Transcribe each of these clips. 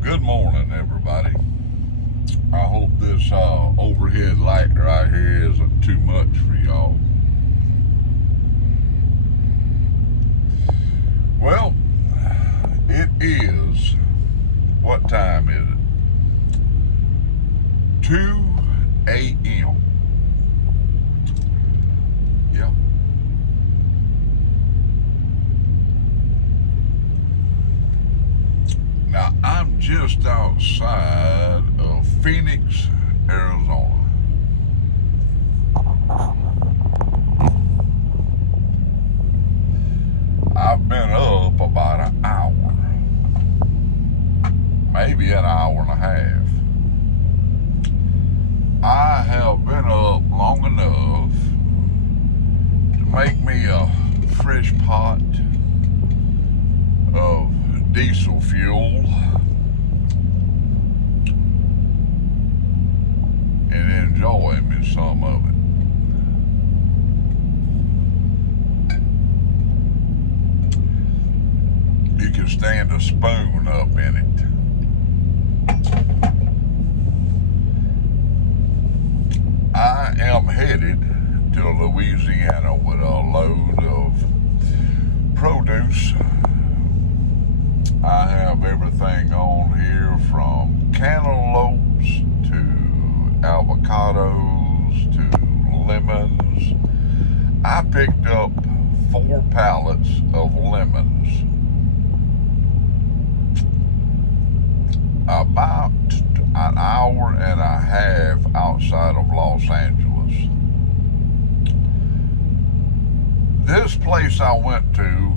Good morning, everybody. I hope this overhead light right here isn't too much for y'all. Well, it is, what time is it? 2 a.m. Yeah. Now, I'm just outside of Phoenix, Arizona. I've been up about an hour, maybe an hour and a half. I have been up long enough to make me a fresh pot of diesel fuel and enjoy me some of it. You can stand a spoon up in it. I am headed to Louisiana with a load of produce. I have everything on here from cantaloupes to avocados to lemons. I picked up 4 pallets of lemons about an hour and a half outside of Los Angeles. This place I went to,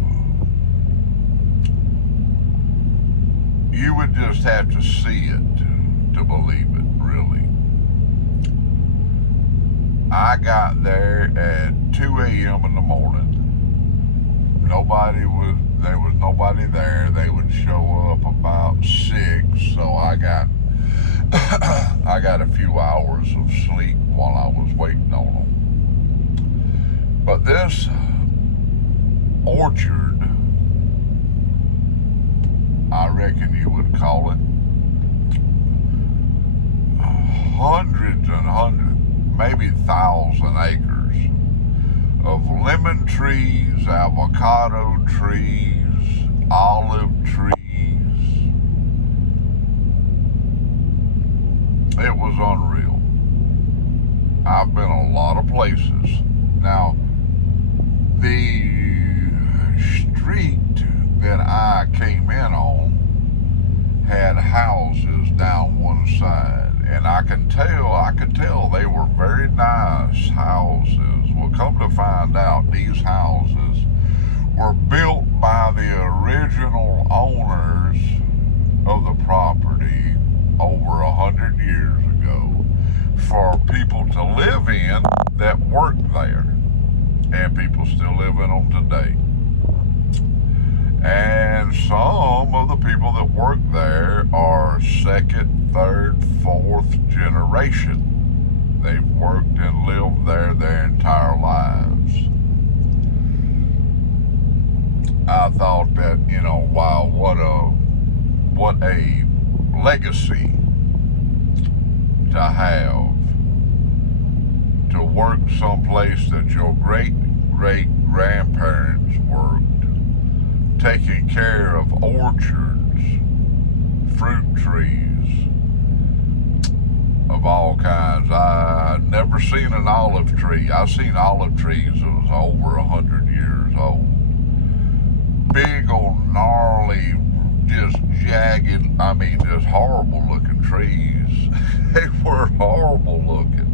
you would just have to see it to believe it, really. I got there at 2 a.m. in the morning. There was nobody there. They would show up about 6, so I got a few hours of sleep while I was waiting on them. But this orchard, I reckon you would call it, hundreds and hundreds, maybe 1,000 acres of lemon trees, avocado trees, olive trees. It was unreal. I've been a lot of places. Now, the street that I came in on had houses down one side, and I could tell they were very nice houses. Well, come to find out, these houses were built by the original owners of the property over 100 years ago for people to live in that worked there, and people still live in them today. And some of the people that work there are second, third, fourth generation. They've worked and lived there their entire lives. I thought that, wow, what a legacy to have, to work someplace that your great-great-grandparents worked, taking care of orchards, fruit trees of all kinds. I'd never seen an olive tree. I've seen olive trees that was over 100 years old. Big old gnarly, just jagged, just horrible looking trees. They were horrible looking,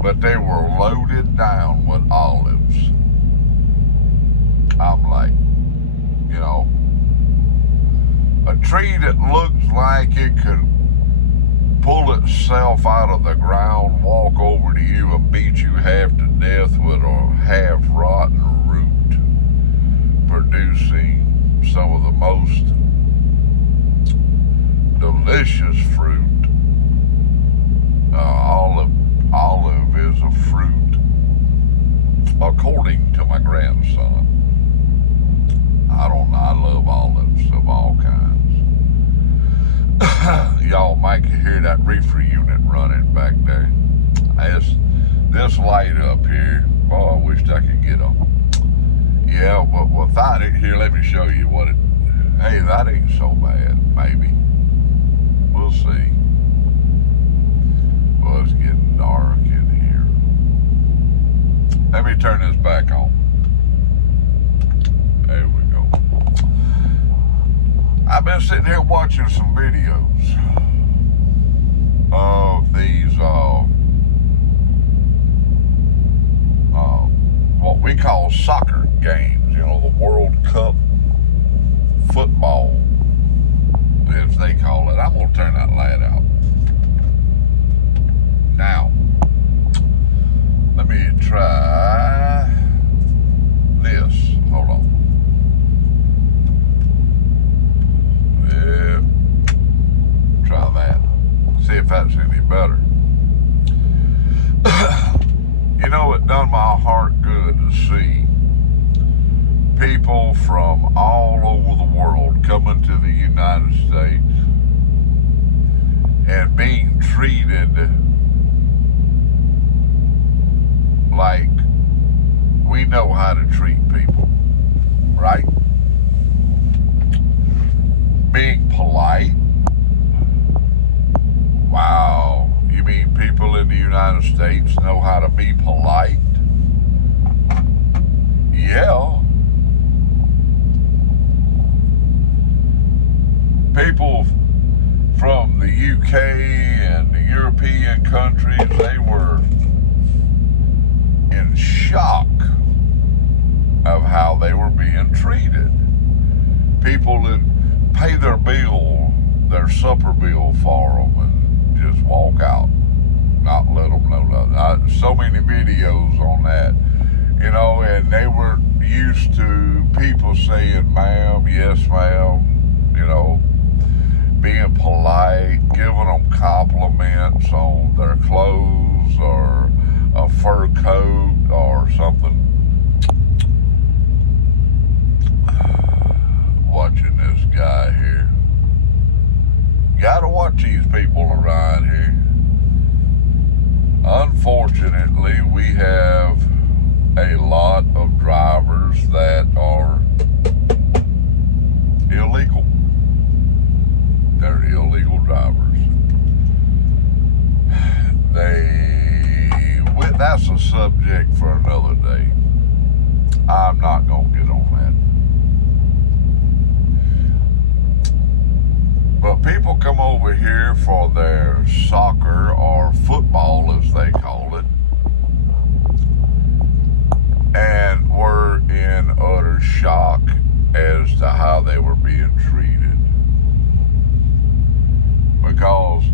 but they were loaded down with olives. I'm like, a tree that looks like it could pull itself out of the ground, walk over to you and beat you half to death with a half-rotten root, producing some of the most delicious fruit. Olive is a fruit, according to my grandson. I don't know, I love olives of all kinds. Y'all might hear that reefer unit running back there. This light up here, boy, I wished I could get them. Yeah, but without it, here, let me show you what it, hey, that ain't so bad, maybe. We'll see. Well, it's getting dark in here. Let me turn this back on. There we go. I've been sitting here watching some videos of these, what we call soccer games, you know, the World Cup football, as they call it. I'm going to turn that light out. Now, let me try this. Hold on. Yeah. Try that. See if that's any better. You know, it done my heart good to see people from all over the world coming to the United States and being treated like we know how to treat people, right? Being polite. Wow. You mean people in the United States know how to be polite? Yeah. People from the UK and the European countries, they were in shock of how they were being treated. People that pay their bill, their supper bill for them, and just walk out, not let them know that. So many videos on that, you know, and they were used to people saying, ma'am, yes, ma'am, you know, being polite, giving them compliments on their clothes or a fur coat or something. Watching this guy here. Gotta watch these people around here. Unfortunately, we have a lot of drivers that are illegal. They're illegal drivers. That's a subject for another day. I'm not gonna get on that. But people come over here for their soccer or football, as they call it, and were in utter shock as to how they were being treated. Because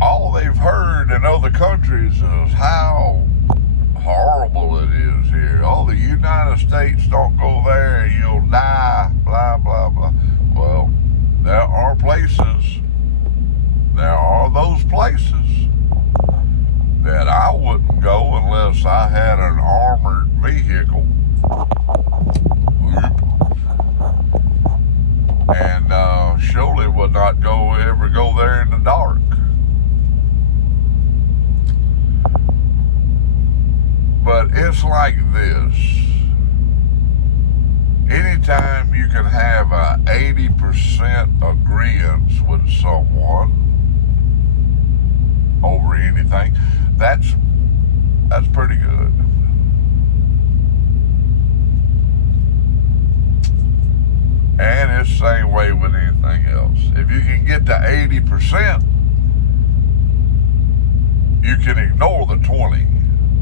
all they've heard in other countries is how horrible it is here. Oh, the United States, don't go there, you'll die, blah, blah, blah. Well, there are those places that I wouldn't go unless I had an armored vehicle. And surely would not ever go there in the dark. But it's like this. Anytime you can have a 80% agreement with someone over anything, that's pretty good. And it's the same way with anything else. If you can get to 80%, you can ignore the 20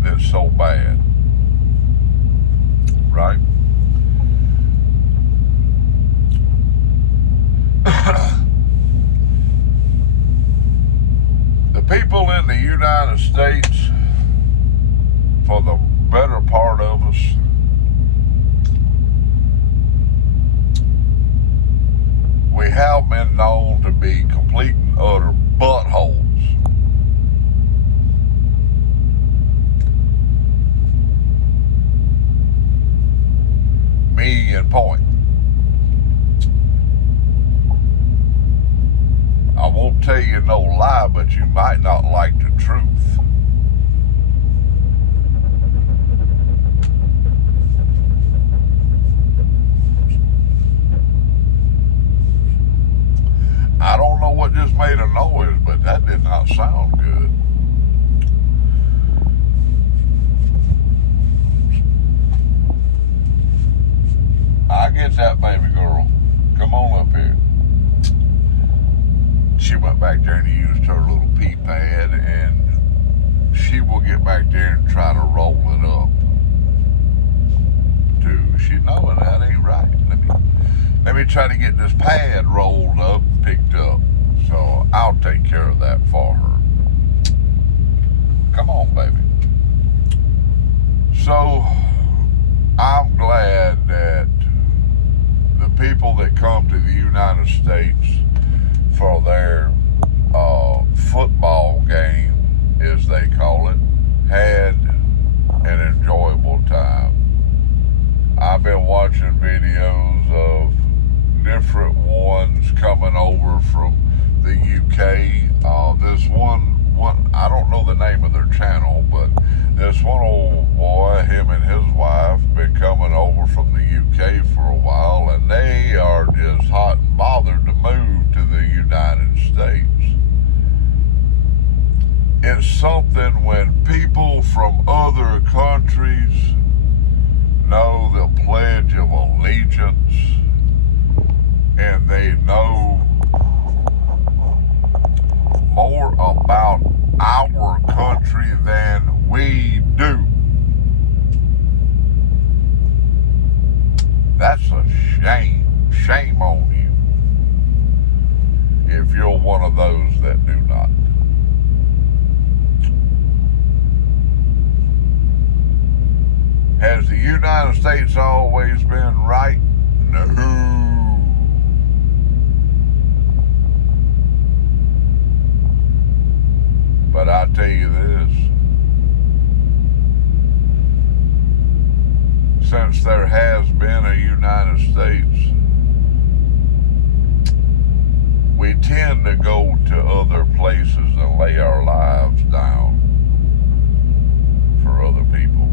that's so bad. Right? The people in the United States, for the better part of us, we have been known to be complete and utter buttholes. Me and point. I won't tell you no lie, but you might not like the truth. I don't know what just made a noise, but that did not sound good. I get that, baby girl. Come on up here. She went back there and used her little pee pad, and she will get back there and try to roll it up too. She knowing that ain't right. Let me try to get this pad rolled up, picked up. So I'll take care of that for her. Come on, baby. So I'm glad that the people that come to the United States for their football game, as they call it, had an enjoyable time. I've been watching videos of different ones coming over from the UK. This one, I don't know the name of their channel, but this one old boy, him and his wife, been coming over from the UK for a while, and they are just hot and bothered to move to the United States. It's something when people from other countries know the Pledge of Allegiance, and they know more about our country than we do. That's a shame. Shame on you if you're one of those that do not. Has the United States always been right? No. But I tell you this, since there has been a United States, we tend to go to other places and lay our lives down for other people.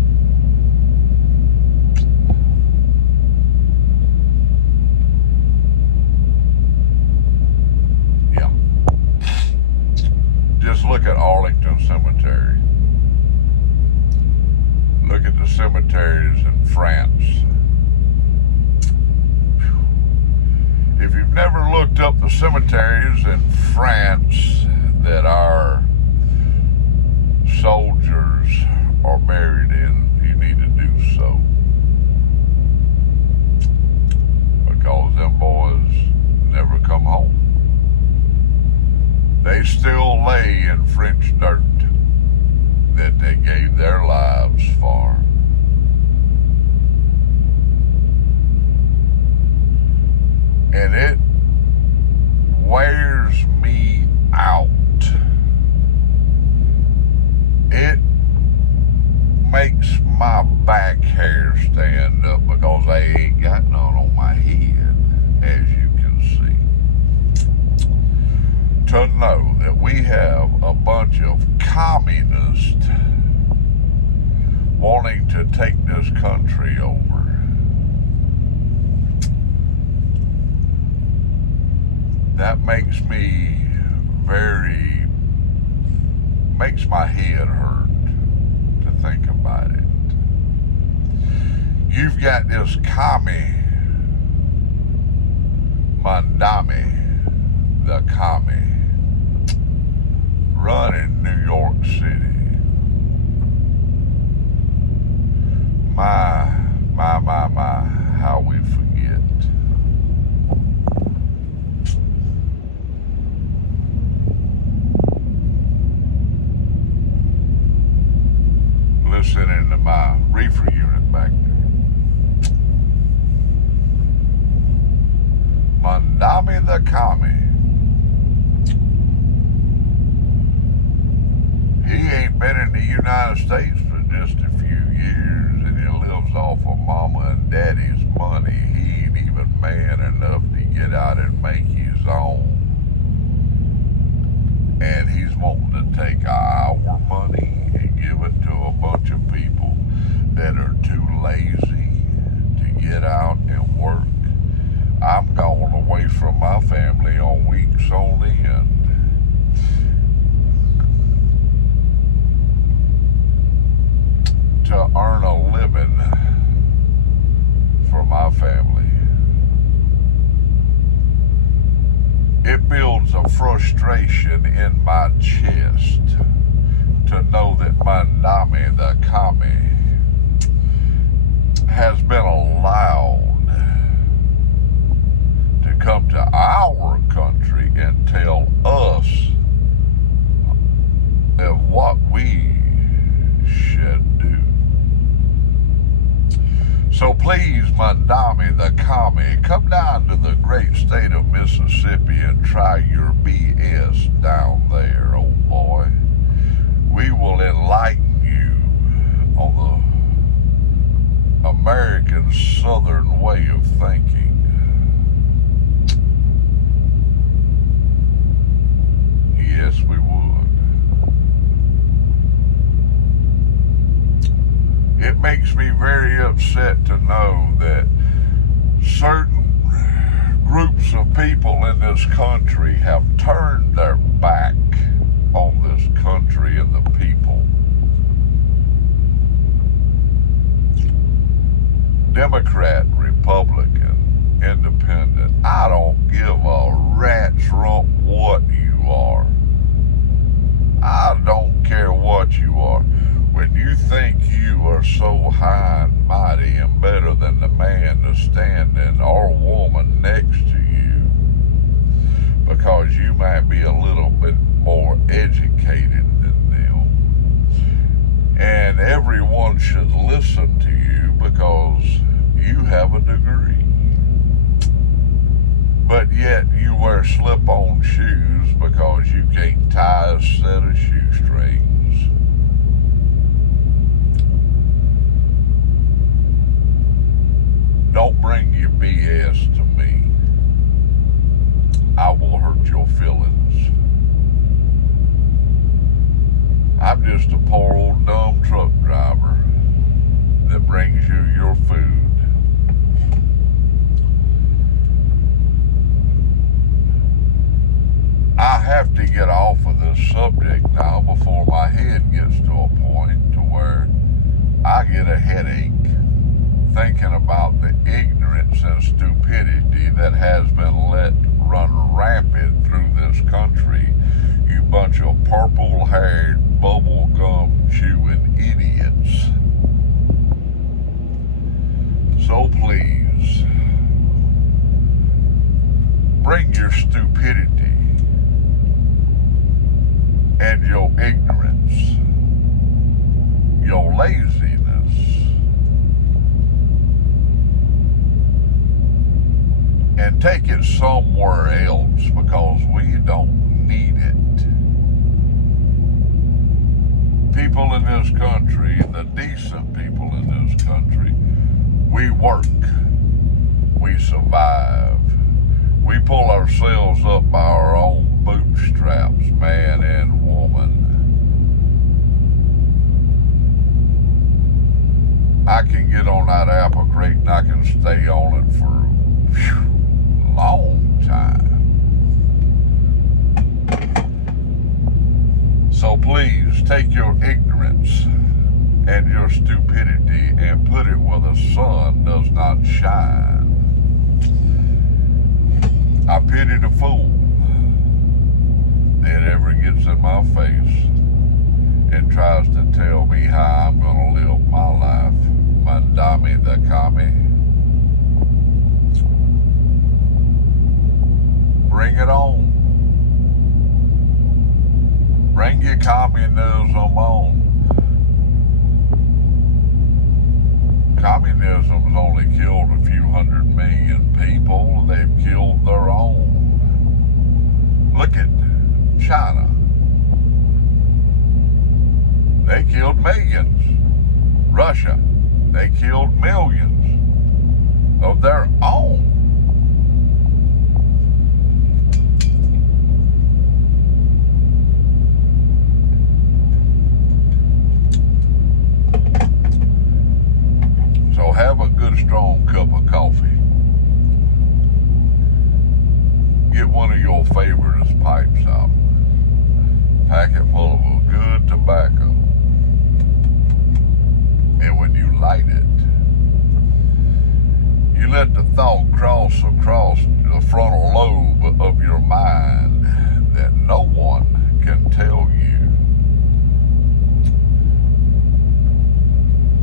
Yeah. Just look at Arlington Cemetery. Look at the cemeteries in France. If you've never looked up the cemeteries in France that our soldiers are buried in, you need to do so. Because them boys never come home. They still lay in French dirt that they gave their lives for. And it wears me out. It makes my back hair stand up because I ain't got none on my head, as you can see. To know that we have a bunch of communists wanting to take this country over. That makes me makes my head hurt to think about it. You've got this Mandami, the commie, running New York City. My, how we forget. Listening to my reefer unit back there. Mandami the commie. He ain't been in the United States for just a few years, and he lives off of mama and daddy's money. He ain't even man enough to get out and make his own. And he's wanting to take our money and give it to a bunch of people that are too lazy to get out and work. I'm going away from my family on weeks on end to earn a living for my family. It builds a frustration in my chest to know that Mandami the Kami has been allowed to come to our country and tell us of what we should do. So please, Mandami the Kami, come down to the great state of Mississippi and try your BS down there, old boy. We will enlighten you on the American Southern way of thinking. Yes, we would. It makes me very upset to know that certain groups of people in this country have turned their back on this country and the people. Democrat, Republican, Independent, I don't give a rat's rump what you are. I don't care what you are. When you think you are so high and mighty and better than the man that's standing or woman next to you, because you might be a little bit more educated than them, and everyone should listen to you because you have a degree. But yet you wear slip-on shoes because you can't tie a set of shoestrings. Don't bring your BS to me. I will hurt your feelings. I'm just a poor old dumb truck driver that brings you your food. I have to get off of this subject now before my head gets to a point to where I get a headache thinking about the ignorance and stupidity that has been let run rampant through this country. You bunch of purple-haired, bubble-gum chewing idiots. So please, bring your stupidity and your ignorance, your laziness, and take it somewhere else because we don't need it. People in this country, the decent people in this country, we work, we survive, we pull ourselves up by our own bootstraps, man and woman. I can get on that apple crate and I can stay on it for a long time. So please take your ignorance and your stupidity and put it where the sun does not shine. I pity the fool that ever gets in my face and tries to tell me how I'm going to live my life. Mandami the Kami. Bring it on. Bring your communism on. Communism's only killed a few 100 million people. They've killed their own. Look at China. They killed millions. Russia, they killed millions of their own. a good strong cup of coffee. Get one of your favorite pipes out. Pack it full of a good tobacco. And when you light it, you let the thought cross across the frontal lobe of your mind that no one can tell you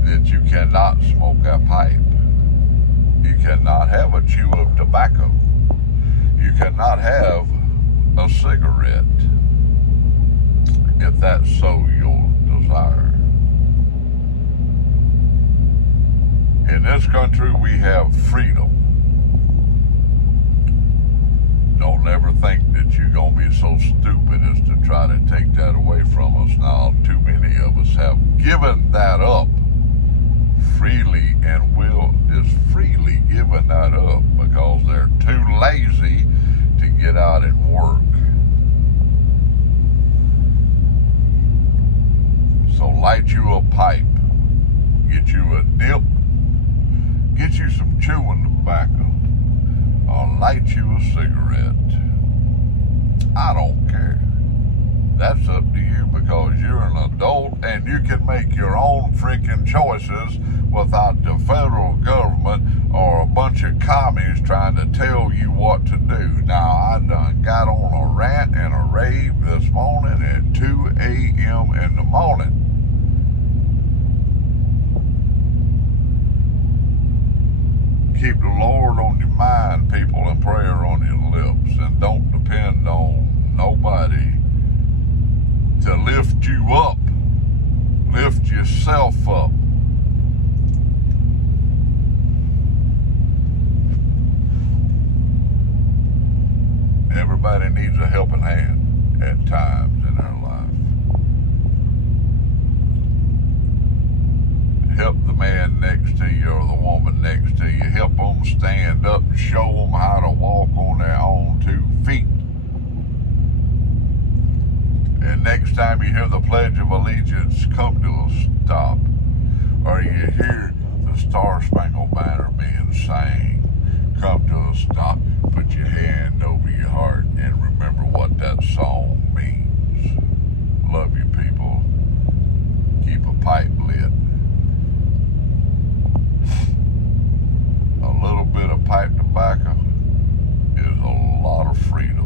that you cannot smoke a pipe. You cannot have a chew of tobacco. You cannot have a cigarette if that's so your desire. In this country, we have freedom. Don't ever think that you're going to be so stupid as to try to take that away from us. Now, too many of us have given that up freely and will just freely given that up because they're too lazy to get out and work. So light you a pipe, get you a dip, get you some chewing tobacco, or light you a cigarette. I don't care. That's up to you because you're an adult and you can make your own freaking choices without the federal government or a bunch of commies trying to tell you what to do. Now, I done got on a rant and a rave this morning at 2 a.m. in the morning. Keep the Lord on your mind, people, and prayer on your lips, and don't depend on nobody to lift you up. Lift yourself up. Everybody needs a helping hand at times in their life. Help the man next to you or the woman next to you. Help them stand up and show them how to walk on their own 2 feet. And next time you hear the Pledge of Allegiance, come to a stop. Or you hear the Star Spangled Banner being sang, come to a stop. Put your hand over your heart and remember what that song means. Love you, people. Keep a pipe lit. A little bit of pipe tobacco is a lot of freedom.